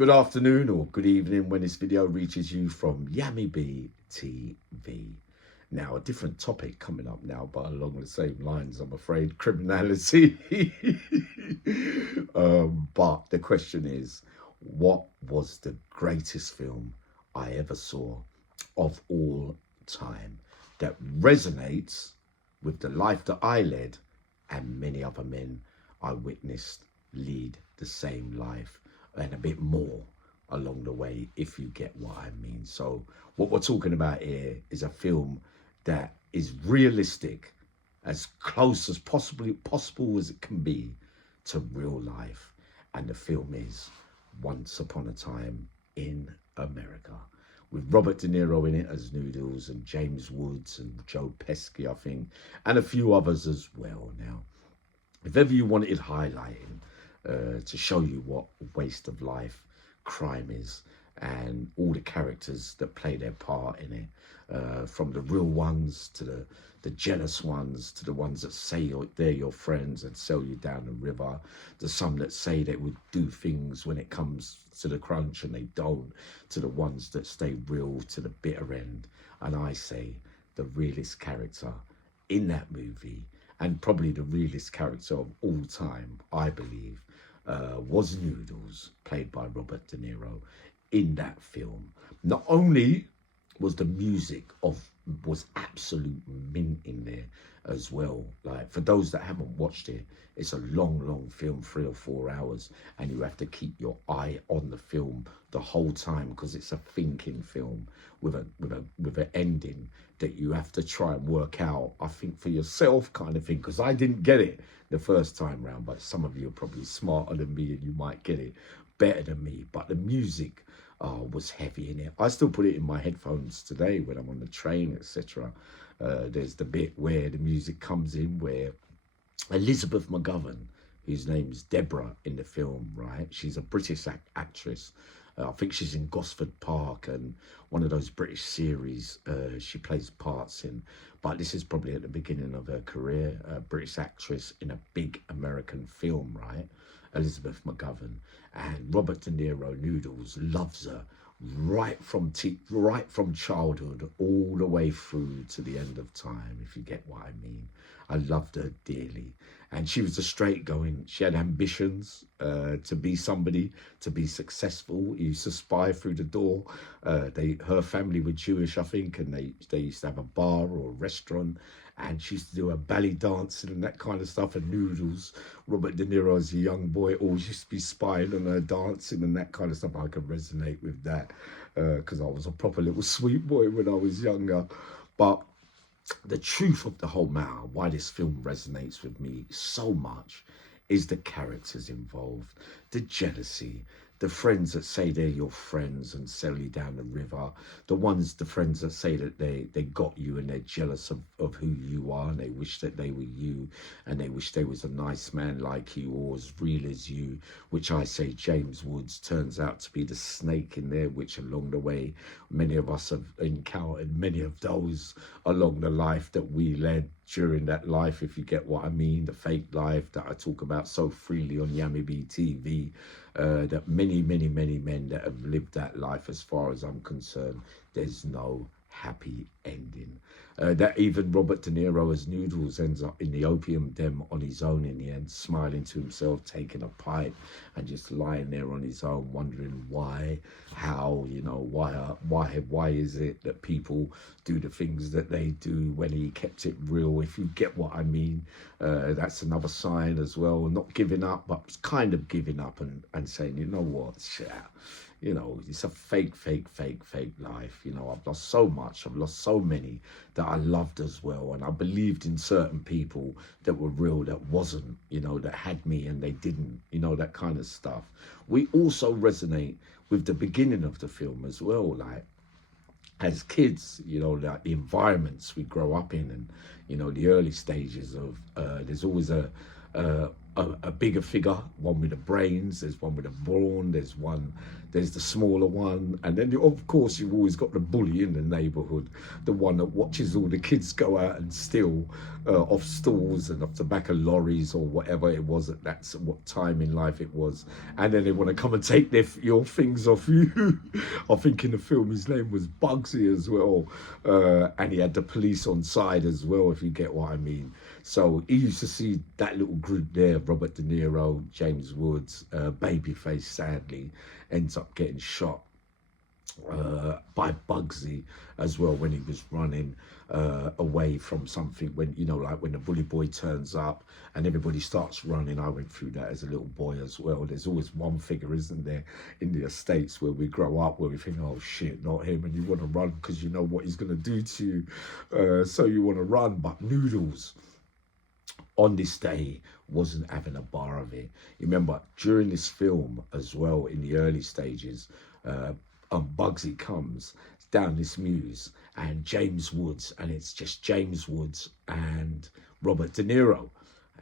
Good afternoon or good evening when this video reaches you from Yami B TV. Now, a different topic coming up now, but along the same lines, I'm afraid, criminality. But the question is, what was the greatest film I ever saw of all time that resonates with the life that I led and many other men I witnessed lead the same life and a bit more along the way, if you get what I mean. So what we're talking about here is a film that is realistic, as close as possible as it can be to real life. And the film is Once Upon a Time in America, with Robert De Niro in it as Noodles and James Woods and Joe Pesci, I think, and a few others as well. Now, if ever you wanted highlighting to show you what a waste of life crime is, and all the characters that play their part in it, from the real ones to the jealous ones, to the ones that say they're your friends and sell you down the river, to some that say they would do things when it comes to the crunch and they don't, to the ones that stay real to the bitter end. And I say the realest character in that movie, and probably the realest character of all time, I believe, was Noodles, played by Robert De Niro in that film. Not only was the music was absolute mint in there as well. Like, for those that haven't watched it, it's a long film, 3 or 4 hours, and you have to keep your eye on the film the whole time, because it's a thinking film with an ending that you have to try and work out, I think, for yourself, kind of thing, because I didn't get it the first time round, but some of you are probably smarter than me and you might get it better than me. But the music was heavy in it. I still put it in my headphones today when I'm on the train, etc. There's the bit where the music comes in where Elizabeth McGovern, whose name's Deborah in the film, right? She's a British actress. I think she's in Gosford Park and one of those British series she plays parts in. But this is probably at the beginning of her career, a British actress in a big American film, right? Elizabeth McGovern. And Robert De Niro, Noodles, loves her right from childhood all the way through to the end of time, if you get what I mean. I loved her dearly. And she was a straight going, she had ambitions to be somebody, to be successful. He used to spy through the door. Her family were Jewish, I think, and they used to have a bar or a restaurant, and she used to do her ballet dancing and that kind of stuff. And Noodles, Robert De Niro as a young boy, always used to be spying on her dancing and that kind of stuff. I could resonate with that because I was a proper little sweet boy when I was younger. But the truth of the whole matter, why this film resonates with me so much, is the characters involved, the jealousy, the friends that say they're your friends and sell you down the river, the friends that say that they got you and they're jealous of who you are and they wish that they were you and they wish they was a nice man like you or as real as you, which I say James Woods turns out to be the snake in there, which along the way many of us have encountered many of those along the life that we led during that life, if you get what I mean, the fake life that I talk about so freely on Yami B TV, that many men that have lived that life, as far as I'm concerned, there's no happy ending. That even Robert De Niro as Noodles ends up in the opium den on his own in the end, smiling to himself, taking a pipe and just lying there on his own, wondering why, how, you know, why is it that people do the things that they do when he kept it real, if you get what I mean. That's another sign as well, not giving up, but kind of giving up and saying, you know what, you know, it's a fake life. You know, I've lost so much, I've lost so many that I loved as well, and I believed in certain people that were real that wasn't, you know, that had me and they didn't, you know, that kind of stuff. We also resonate with the beginning of the film as well, like as kids, you know, like the environments we grow up in, and you know, the early stages of there's always a a bigger figure, one with the brains, there's one with the brawn, there's the smaller one, and then of course you've always got the bully in the neighbourhood, the one that watches all the kids go out and steal off stalls and off the back of lorries or whatever it was at that what time in life it was, and then they want to come and take your things off you. I think in the film his name was Bugsy as well, and he had the police on side as well, if you get what I mean. So he used to see that little group there, Robert De Niro, James Woods, Babyface, sadly, ends up getting shot by Bugsy as well when he was running away from something, when, you know, like when the bully boy turns up and everybody starts running. I went through that as a little boy as well. There's always one figure, isn't there, in the estates where we grow up, where we think, oh shit, not him, and you want to run because you know what he's going to do to you, so you want to run. But Noodles on this day wasn't having a bar of it. You remember during this film as well, in the early stages, Bugsy comes down this mews and James Woods, and it's just James Woods and Robert De Niro.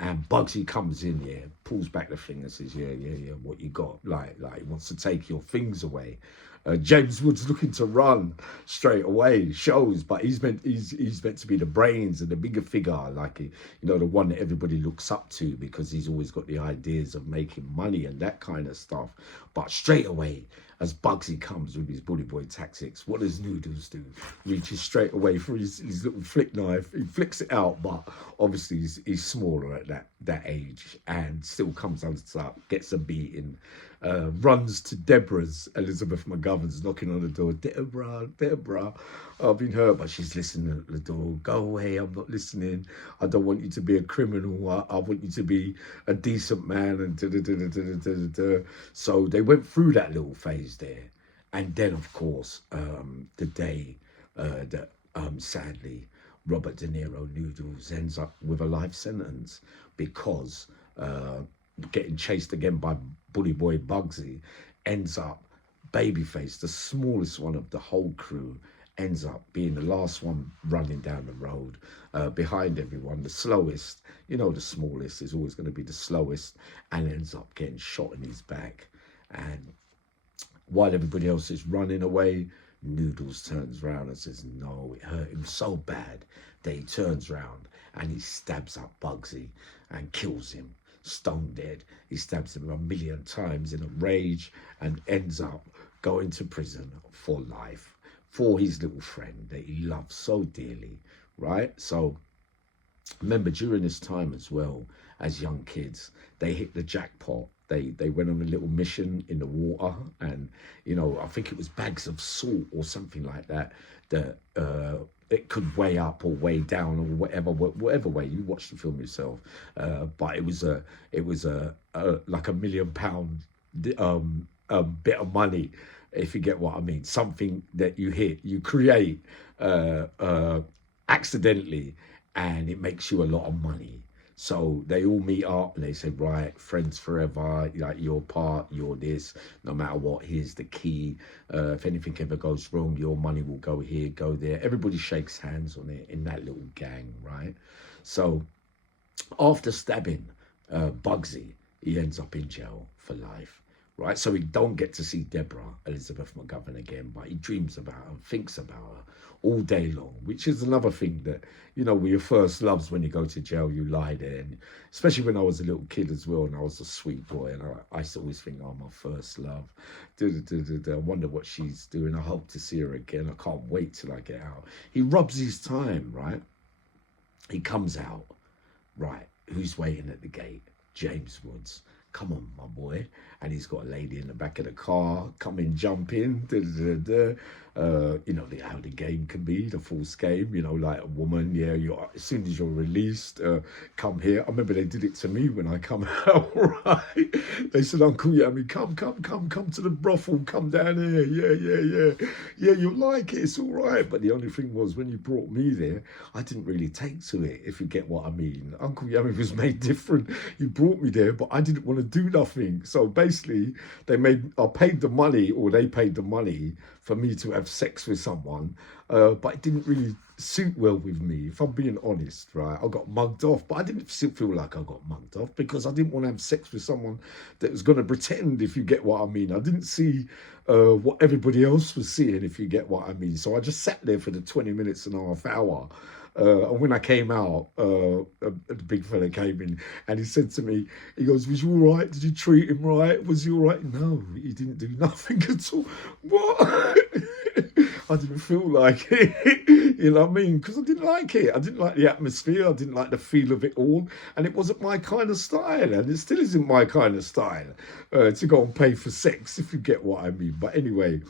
And Bugsy comes in here, pulls back the thing and says, yeah, what you got? Like he wants to take your things away. James Woods looking to run straight away, shows, but he's meant to be the brains and the bigger figure, like, you know, the one that everybody looks up to because he's always got the ideas of making money and that kind of stuff. But straight away, as Bugsy comes with his bully boy tactics, what does Noodles do? Reaches straight away for his little flick knife. He flicks it out, but obviously he's smaller at that age and still comes on top, gets a beating, runs to Deborah's, Elizabeth McGovern's, knocking on the door. Deborah, I've been hurt, but she's listening at the door. Go away, I'm not listening. I don't want you to be a criminal. I want you to be a decent man. And so they went through that little phase there. And then, of course, the day that sadly Robert De Niro Noodles ends up with a life sentence because getting chased again by bully boy Bugsy, ends up Babyface, the smallest one of the whole crew, ends up being the last one running down the road behind everyone, the slowest. You know, the smallest is always going to be the slowest, and ends up getting shot in his back. And while everybody else is running away, Noodles turns around and says, no, it hurt him so bad that he turns around and he stabs up Bugsy and kills him. Stone dead. He stabs him 1,000,000 times in a rage and ends up going to prison for life for his little friend that he loves so dearly, right? So remember, during this time as well, as young kids, they hit the jackpot. They went on a little mission in the water, and, you know, I think it was bags of salt or something like that, that it could weigh up or weigh down or whatever way. You watch the film yourself, but it was a like £1,000,000 bit of money, if you get what I mean. Something that you create accidentally, and it makes you a lot of money. So they all meet up and they say, right, friends forever, like, you're part, you're this, no matter what, here's the key. If anything ever goes wrong, your money will go here, go there. Everybody shakes hands on it in that little gang, right? So after stabbing Bugsy, he ends up in jail for life, right? So we don't get to see Deborah, Elizabeth McGovern, again, but he dreams about her, thinks about her all day long, which is another thing that, you know, with your first loves, when you go to jail, you lie there. And especially when I was a little kid as well, and I was a sweet boy, and I used to always think, oh, my first love, I wonder what she's doing. I hope to see her again. I can't wait till I get out. He robs his time, right? He comes out, right? Who's waiting at the gate? James Woods. Come on, my boy. And he's got a lady in the back of the car. Come in, jump in. You know, how the game can be, the false game. You know, like a woman, yeah, as soon as you're released, come here. I remember they did it to me when I come out, right? They said, Uncle Yummy, come to the brothel. Come down here. Yeah, you'll like it. It's all right. But the only thing was, when you brought me there, I didn't really take to it, if you get what I mean. Uncle Yummy was made different. You brought me there, but I didn't want to do nothing. So basically I paid the money, or they paid the money for me to have sex with someone, but it didn't really suit well with me, if I'm being honest, right? I got mugged off, but I didn't feel like I got mugged off because I didn't want to have sex with someone that was going to pretend, if you get what I mean. I didn't see what everybody else was seeing, if you get what I mean. So I just sat there for the 20 minutes and a half hour. And when I came out, the big fella came in and he said to me, he goes, "Was you all right? Did you treat him right? Was he all right?" No, he didn't do nothing at all. What? I didn't feel like it, you know what I mean? Because I didn't like it. I didn't like the atmosphere. I didn't like the feel of it all. And it wasn't my kind of style. And it still isn't my kind of style to go and pay for sex, if you get what I mean. But anyway,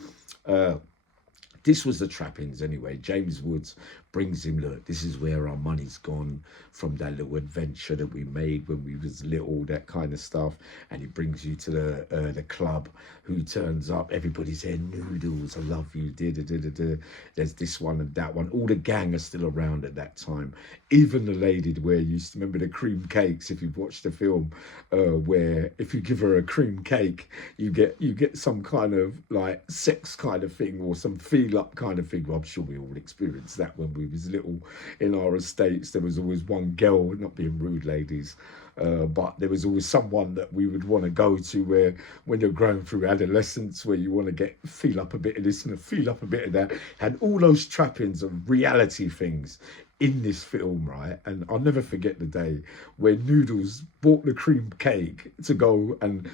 this was the trappings anyway. James Woods brings him, look, this is where our money's gone from that little adventure that we made when we was little, that kind of stuff. And he brings you to the club. Who turns up? Everybody's there. Noodles, I love you. There's this one and that one. All the gang are still around at that time. Even the lady where you used to remember the cream cakes, if you've watched the film, where if you give her a cream cake, you get some kind of like sex kind of thing, or some feel up kind of thing. Well, I'm sure we all experienced that when we was little in our estates. There was always one girl, not being rude, ladies, but there was always someone that we would want to go to, where when you're growing through adolescence, where you want to feel up a bit of this and feel up a bit of that, had all those trappings of reality things in this film, right? And I'll never forget the day where Noodles bought the cream cake to go and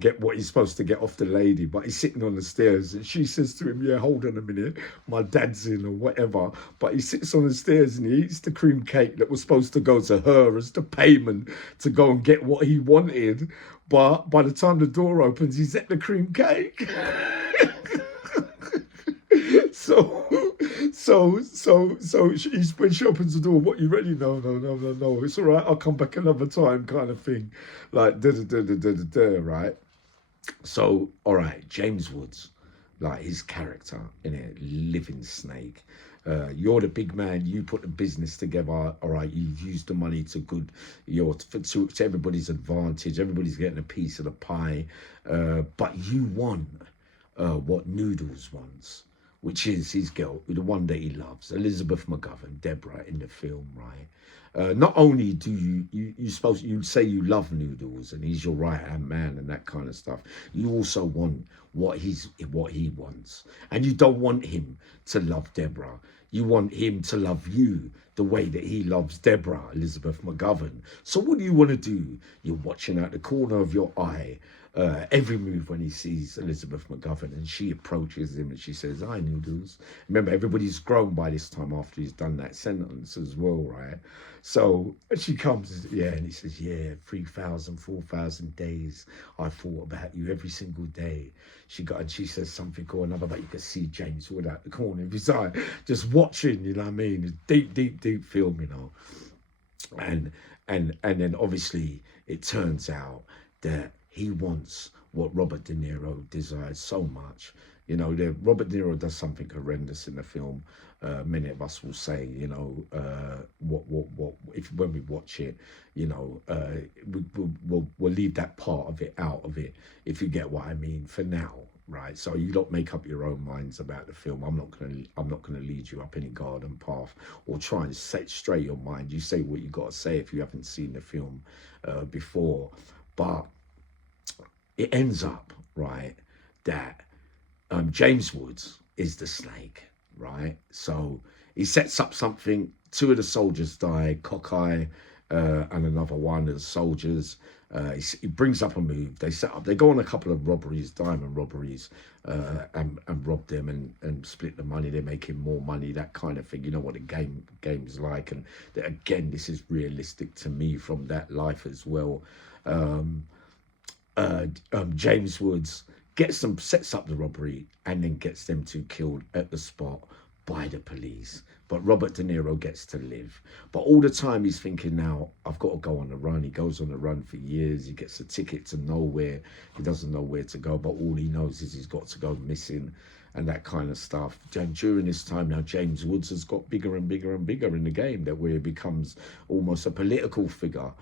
get what he's supposed to get off the lady, but he's sitting on the stairs and she says to him, "Yeah, hold on a minute, my dad's in," or whatever. But he sits on the stairs and he eats the cream cake that was supposed to go to her as the payment to go and get what he wanted. But by the time the door opens, he's at the cream cake. So, when she opens the door, "What, you ready?" "No, no, no, no, no. It's all right. I'll come back another time," kind of thing, like right? So, all right, James Woods, like his character in it, living snake. You're the big man. You put the business together. All right, you've used the money to to everybody's advantage. Everybody's getting a piece of the pie, but you want what Noodles wants, which is his girl, the one that he loves, Elizabeth McGovern, Deborah, in the film, right? Not only do you say you love Noodles and he's your right hand man and that kind of stuff, you also want what he wants, and you don't want him to love Deborah. You want him to love you the way that he loves Deborah, Elizabeth McGovern. So what do you want to do? You're watching out the corner of your eye every move when he sees Elizabeth McGovern, and she approaches him and she says, "Hi, Noodles." Remember, everybody's grown by this time after he's done that sentence as well, right? So she comes, yeah, and he says, "Yeah, 3,000, 4,000 days I thought about you every single day." And she says something or another, but you can see James Wood out the corner of his eye, just watching, you know what I mean? Deep, deep, deep film, you know. And then obviously it turns out that he wants what Robert De Niro desires so much. You know, Robert De Niro does something horrendous in the film. Many of us will say, you know, if when we watch it, you know, we'll leave that part of it out of it, if you get what I mean, for now, right? So you don't make up your own minds about the film. I'm not gonna lead you up any garden path or try and set straight your mind. You say what you got to say if you haven't seen the film before, but it ends up, right, that James Woods is the snake, right? So he sets up something. Two of the soldiers die, Cockeye and another one of the soldiers. He brings up a move. They go on a couple of robberies, diamond robberies, and rob them and split the money. They're making more money, that kind of thing. You know what the game's like. And again, this is realistic to me from that life as well. James Woods sets up the robbery and then gets them two killed at the spot by the police. but Robert De Niro gets to live. But all the time he's thinking, now I've got to go on the run. He goes on the run for years. He gets a ticket to nowhere. He doesn't know where to go, but all he knows is he's got to go missing and that kind of stuff. And during this time now, James Woods has got bigger and bigger and bigger in the game, that where he becomes almost a political figure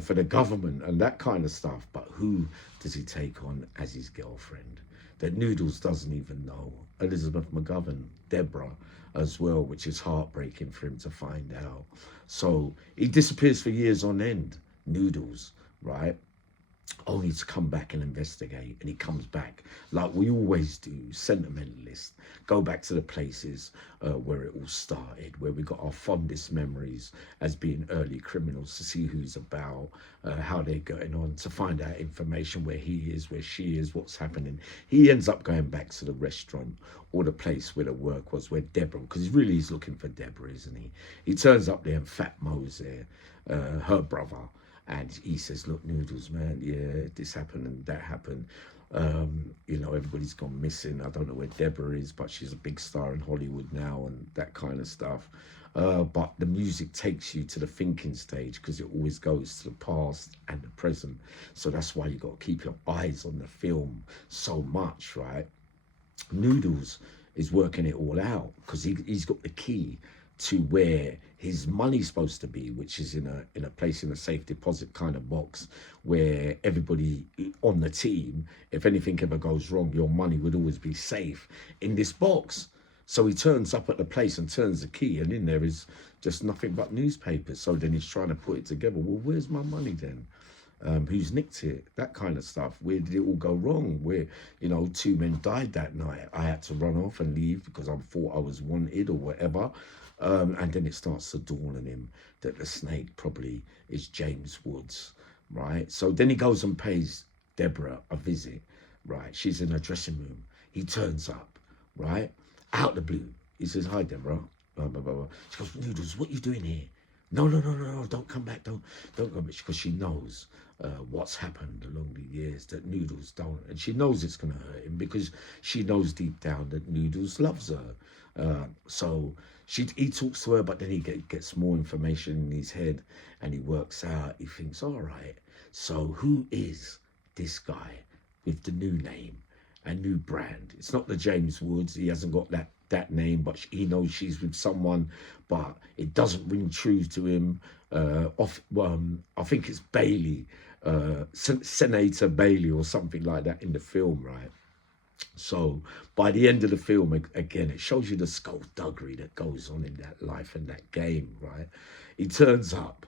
for the government and that kind of stuff. But who does he take on as his girlfriend? That Noodles doesn't even know. Elizabeth McGovern, Deborah as well, which is heartbreaking for him to find out. So he disappears for years on end, Noodles, right? Only to come back and investigate. And he comes back like we always do, sentimentalist, go back to the places where it all started, where we got our fondest memories as being early criminals, to see who's about, how they're getting on, to find out information where he is, where she is, what's happening. He ends up going back to the restaurant or the place where the work was, where Deborah, because he really is looking for Deborah, isn't he? He turns up there and Fat Mo's there, her brother. And he says, look, Noodles, man, yeah, this happened and that happened. You know, everybody's gone missing. I don't know where Deborah is, but she's a big star in Hollywood now and that kind of stuff. But the music takes you to the thinking stage, because it always goes to the past and the present. So that's why you got to keep your eyes on the film so much, right? Noodles is working it all out, because he's got the key to where his money's supposed to be, which is in a place in a safe deposit kind of box, where everybody on the team, if anything ever goes wrong, your money would always be safe in this box. So he turns up at the place and turns the key, and in there is just nothing but newspapers. So then he's trying to put it together. Well, where's my money then? Who's nicked it? That kind of stuff. Where did it all go wrong? Where, you know, 2 men died that night. I had to run off and leave because I thought I was wanted or whatever. And then it starts to dawn on him that the snake probably is James Woods, right? So then he goes and pays Deborah a visit, right? She's in her dressing room. He turns up, right? Out the blue. He says, hi, Deborah. Blah, blah, blah, blah. She goes, Noodles, what are you doing here? No, don't come back, don't come back, because she knows what's happened along the years, that Noodles don't, and she knows it's going to hurt him, because she knows deep down that Noodles loves her. So he talks to her, but then he gets more information in his head, and he works out, he thinks, all right, so who is this guy with the new name and new brand? It's not the James Woods, he hasn't got that name, but he knows she's with someone, but it doesn't ring true to him. I think it's Bailey, Senator Bailey or something like that in the film, right? So by the end of the film, again, it shows you the skullduggery that goes on in that life and that game, right? He turns up,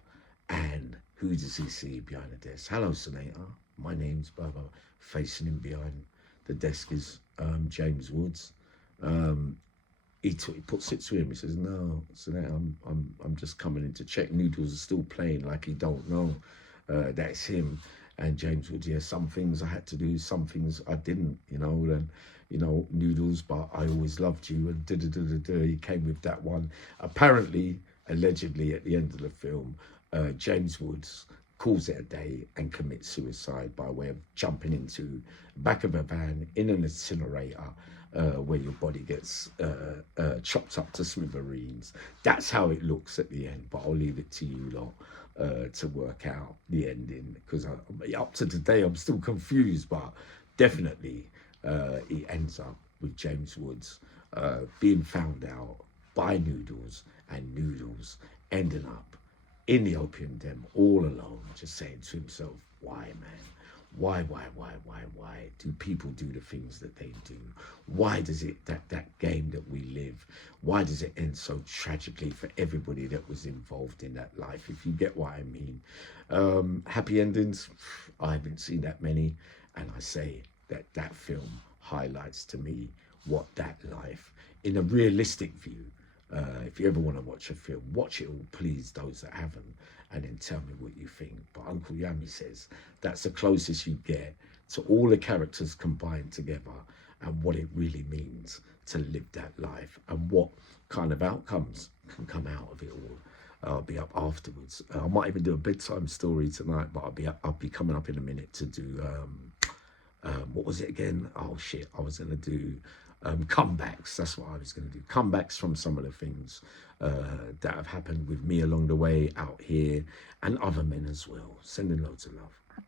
and who does he see behind the desk? Hello, Senator. My name's blah, blah. Facing him behind the desk is James Woods. He puts it to him. He says, no, Senator, I'm just coming in to check. Noodles is still playing like he don't know. That's him. And James Woods, yeah, some things I had to do, some things I didn't, you know, and, you know, Noodles, but I always loved you, and he came with that one. Apparently, allegedly, at the end of the film, James Woods calls it a day and commits suicide by way of jumping into the back of a van in an incinerator, where your body gets chopped up to smithereens. That's how it looks at the end, but I'll leave it to you lot to work out the ending, because up to today I'm still confused, but definitely it ends up with James Woods being found out by Noodles, and Noodles ending up in the opium den all alone, just saying to himself, why, man? Why do people do the things that they do? Why does it, that game that we live, why does it end so tragically for everybody that was involved in that life, if you get what I mean? Happy endings, I haven't seen that many, and I say that film highlights to me what that life, in a realistic view, if you ever want to watch a film, watch it all, please, those that haven't, and then tell me what you think. But Uncle Yami says that's the closest you get to all the characters combined together, and what it really means to live that life, and what kind of outcomes can come out of it all. I'll be up afterwards. I might even do a bedtime story tonight, but I'll be coming up in a minute to do what was it again? Oh shit! I was gonna do comebacks. That's what I was going to do. Comebacks from some of the things that have happened with me along the way out here, and other men as well. Sending loads of love.